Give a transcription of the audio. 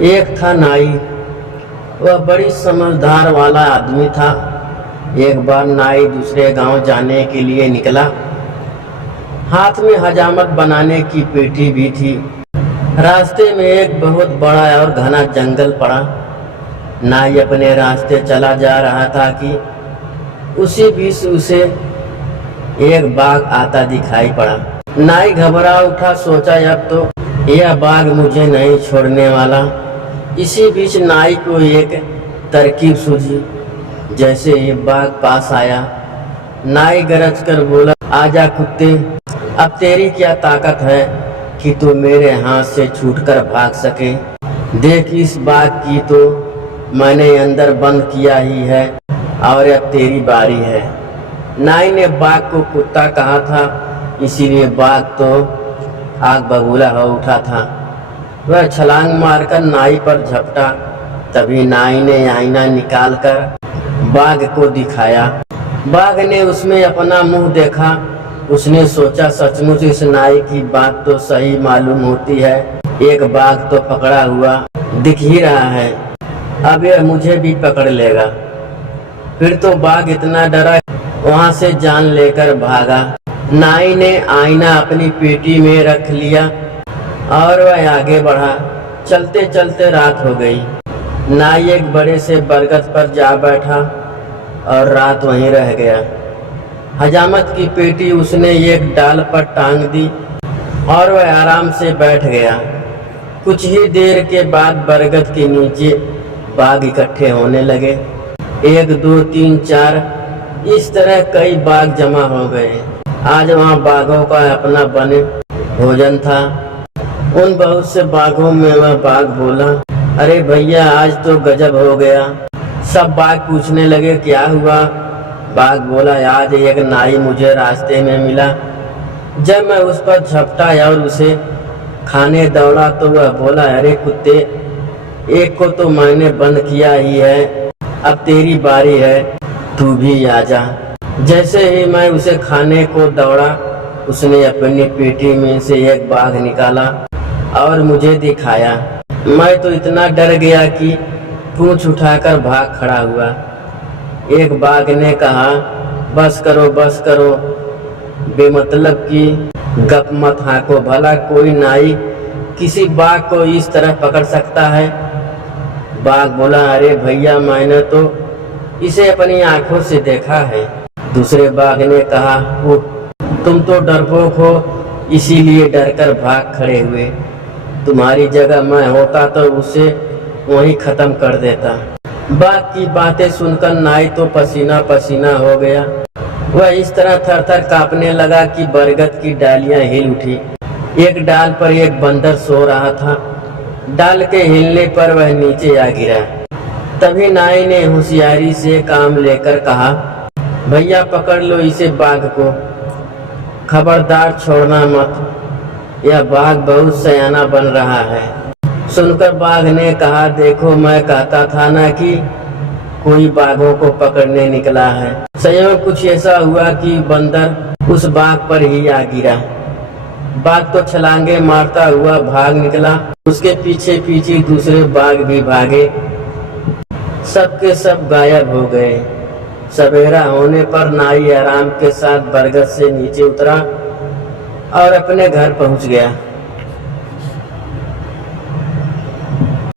एक था नाई। वह बड़ी समझदार वाला आदमी था। एक बार नाई दूसरे गांव जाने के लिए निकला। हाथ में हजामत बनाने की पेटी भी थी। रास्ते में एक बहुत बड़ा और घना जंगल पड़ा। नाई अपने रास्ते चला जा रहा था कि उसी बीच उसे एक बाघ आता दिखाई पड़ा। नाई घबरा उठा, सोचा अब तो यह बाघ मुझे नहीं छोड़ने वाला। इसी बीच नाई को एक तरकीब सूझी। जैसे ही बाघ पास आया, नाई गरज कर बोला, आजा कुत्ते, अब तेरी क्या ताकत है कि तू मेरे हाथ से छूटकर भाग सके। देख, इस बाघ की तो मैंने अंदर बंद किया ही है और अब तेरी बारी है। नाई ने बाघ को कुत्ता कहा था, इसीलिए बाघ तो आग बबूला हो उठा था। वह छलांग मारकर नाई पर झपटा। तभी नाई ने आईना निकालकर बाघ को दिखाया। बाघ ने उसमें अपना मुंह देखा। उसने सोचा, सचमुच इस नाई की बात तो सही मालूम होती है। एक बाघ तो पकड़ा हुआ दिख ही रहा है, अब यह मुझे भी पकड़ लेगा। फिर तो बाघ इतना डरा, वहां से जान लेकर भागा। नाई ने आईना अपनी पेटी में रख लिया और वह आगे बढ़ा। चलते चलते रात हो गई। नाई एक बड़े से बरगद पर जा बैठा और रात वहीं रह गया। हजामत की पेटी उसने एक डाल पर टांग दी और वह आराम से बैठ गया। कुछ ही देर के बाद बरगद के नीचे बाघ इकट्ठे होने लगे। 1 2 3 4 इस तरह कई बाघ जमा हो गए। आज वहाँ बाघों का अपना बने भोजन था। उन बहुत से बाघों में वह बाघ बोला, अरे भैया, आज तो गजब हो गया। सब बाघ पूछने लगे, क्या हुआ? बाघ बोला, आज एक नाई मुझे रास्ते में मिला। जब मैं उस पर झपटा और उसे खाने दौड़ा तो वह बोला, अरे कुत्ते, एक को तो मैंने बंद किया ही है, अब तेरी बारी है, तू भी आजा। जैसे ही मैं उसे खाने को दौड़ा, उसने अपनी पेटी में से एक बाघ निकाला और मुझे दिखाया। मैं तो इतना डर गया कि पूंछ उठाकर भाग खड़ा हुआ। एक बाघ ने कहा, बस करो, बेमतलब की गप मत हाँको। भला कोई नाई किसी बाघ को इस तरह पकड़ सकता है? बाघ बोला, अरे भैया, मैंने तो इसे अपनी आंखों से देखा है। दूसरे बाघ ने कहा, ओह, तुम तो डरपोक हो, इसीलिए डरकर भाग खड़े हुए। तुम्हारी जगह मैं होता तो उसे वहीं खत्म कर देता। बाघ की बातें सुनकर नाई तो पसीना पसीना हो गया। वह इस तरह थर-थर कांपने लगा कि बरगद की डालियां हिल उठी। एक डाल पर एक बंदर सो रहा था। डाल के हिलने पर वह नीचे आ गिरा। तभी नाई ने होशियारी से काम लेकर कहा, भैया, पकड़ लो इसे बाघ को, खबरदार छोड़ना मत, यह बाघ बहुत सयाना बन रहा है। सुनकर बाघ ने कहा, देखो, मैं कहता था ना कि कोई बाघों को पकड़ने निकला है। संयोग कुछ ऐसा हुआ कि बंदर उस बाघ पर ही आ गिरा। बाघ तो छलांगे मारता हुआ भाग निकला। उसके पीछे पीछे दूसरे बाघ भी भागे। सबके सब गायब हो गए। सवेरा होने पर नाई आराम के साथ बरगद से नीचे उतरा और अपने घर पहुंच गया।